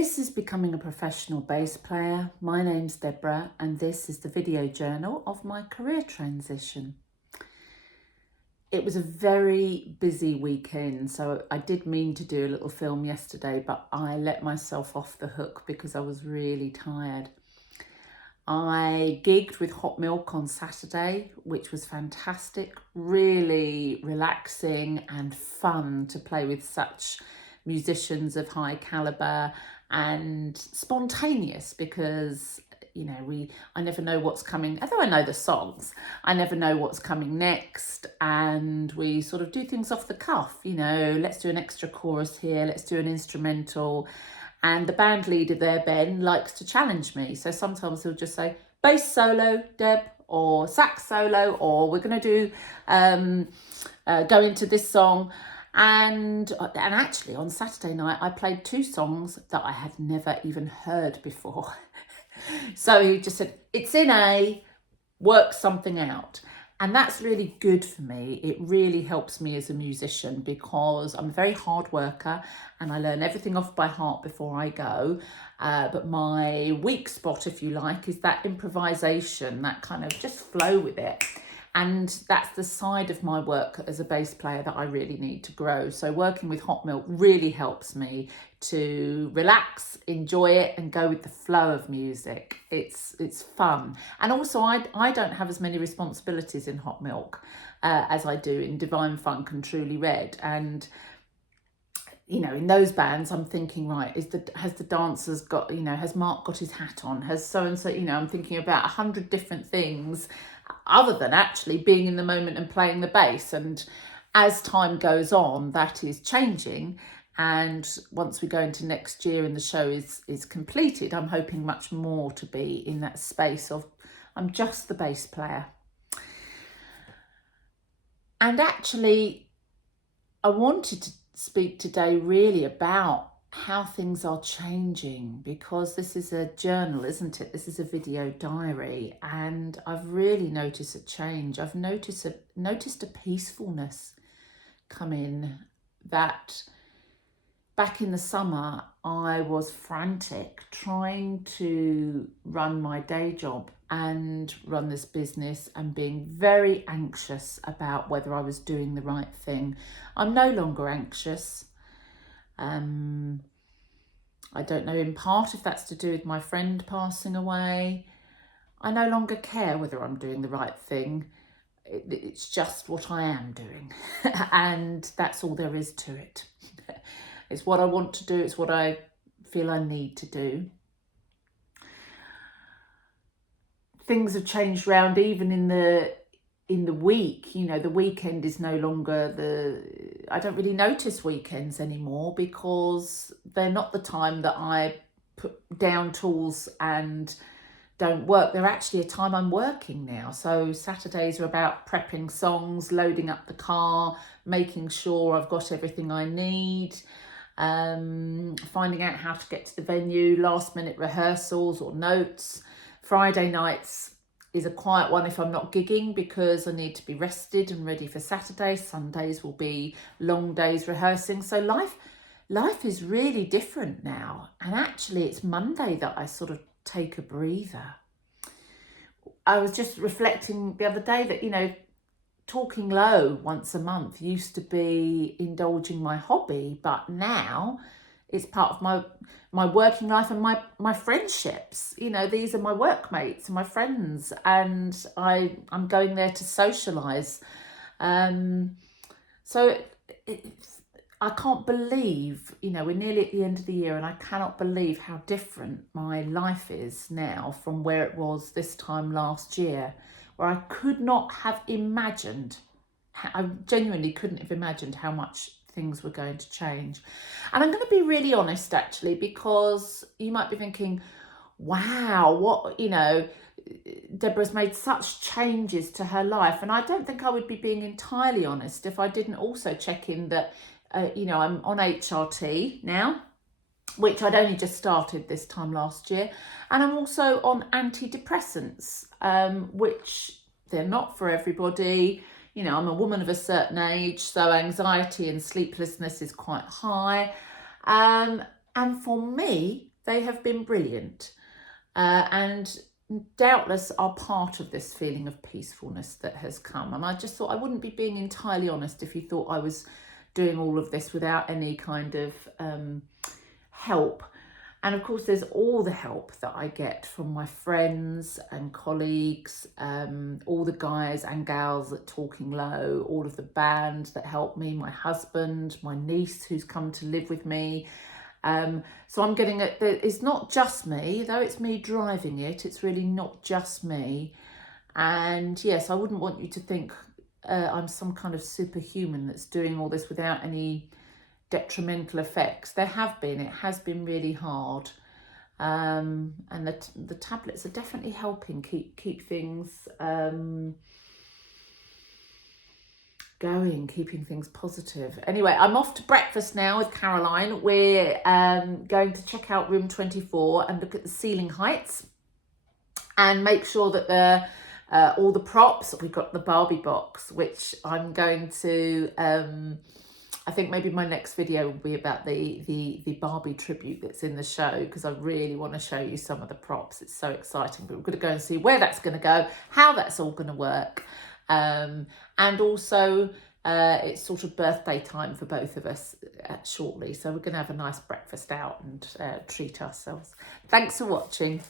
This is Becoming a Professional Bass Player. My name's Deborah and this is the video journal of my career transition. It was a very busy weekend, so I did mean to do a little film yesterday, but I let myself off the hook because I was really tired. I gigged with Hot Milk on Saturday, which was fantastic, really relaxing and fun to play with such musicians of high caliber and spontaneous because I never know what's coming. Although I know the songs, I never know what's coming next, and we sort of do things off the cuff. Let's do an extra chorus here, let's do an instrumental. And the band leader there, Ben, likes to challenge me. So sometimes he'll just say, bass solo, Deb, or sax solo, or we're going to do go into this song. And actually on Saturday night, I played 2 songs that I had never even heard before. So he just said, it's in A, work something out. And that's really good for me. It really helps me as a musician because I'm a very hard worker and I learn everything off by heart before I go. But my weak spot, if you like, is that improvisation, that kind of just flow with it. And that's the side of my work as a bass player that I really need to grow. So working with Hot Milk really helps me to relax, enjoy it, and go with the flow of music. It's fun. And also I don't have as many responsibilities in Hot Milk as I do in Divine Funk and Truly Red. And in those bands, I'm thinking, right, has the dancers got, has Mark got his hat on? Has so-and-so, I'm thinking about 100 different things other than actually being in the moment and playing the bass. And as time goes on, that is changing. And once we go into next year and the show is completed, I'm hoping much more to be in that space of I'm just the bass player. And actually, I wanted to speak today really about how things are changing, because this is a journal, isn't it? This is a video diary, and I've really noticed a change. I've noticed a peacefulness come in. That back in the summer I was frantic trying to run my day job and run this business and being very anxious about whether I was doing the right thing. I'm no longer anxious. I don't know, in part, if that's to do with my friend passing away. I no longer care whether I'm doing the right thing. It's just what I am doing. And that's all there is to it. It's what I want to do. It's what I feel I need to do. Things have changed around even in the week. The weekend is no longer I don't really notice weekends anymore because they're not the time that I put down tools and don't work. They're actually a time I'm working now. So Saturdays are about prepping songs, loading up the car, making sure I've got everything I need, finding out how to get to the venue, last minute rehearsals or notes. Friday nights is a quiet one if I'm not gigging because I need to be rested and ready for Saturday. Sundays will be long days rehearsing. So life is really different now. And actually it's Monday that I sort of take a breather. I was just reflecting the other day that, talking low once a month used to be indulging my hobby, but now it's part of my working life and my friendships. These are my workmates and my friends, and I'm going there to socialise. So I can't believe, we're nearly at the end of the year, and I cannot believe how different my life is now from where it was this time last year, where I could not have imagined, I genuinely couldn't have imagined how much things were going to change. And I'm going to be really honest, actually, because you might be thinking, wow, what, Deborah's made such changes to her life. And I don't think I would be being entirely honest if I didn't also check in that, I'm on HRT now, which I'd only just started this time last year. And I'm also on antidepressants, which they're not for everybody. I'm a woman of a certain age, so anxiety and sleeplessness is quite high. And for me, they have been brilliant, and doubtless are part of this feeling of peacefulness that has come. And I just thought I wouldn't be being entirely honest if you thought I was doing all of this without any kind of help. And of course, there's all the help that I get from my friends and colleagues, all the guys and gals at Talking Low, all of the band that help me, my husband, my niece who's come to live with me. So I'm getting it. It's not just me, though it's me driving it. It's really not just me. And yes, I wouldn't want you to think I'm some kind of superhuman that's doing all this without any detrimental effects. There have been. It has been really hard. And the tablets are definitely helping keep things going, keeping things positive. Anyway, I'm off to breakfast now with Caroline. We're going to check out room 24 and look at the ceiling heights and make sure that all the props. We've got the Barbie box, which I'm going to I think maybe my next video will be about the Barbie tribute that's in the show, because I really want to show you some of the props. It's so exciting, but we're going to go and see where that's going to go, how that's all going to work. And also it's sort of birthday time for both of us shortly. So we're going to have a nice breakfast out and treat ourselves. Thanks for watching.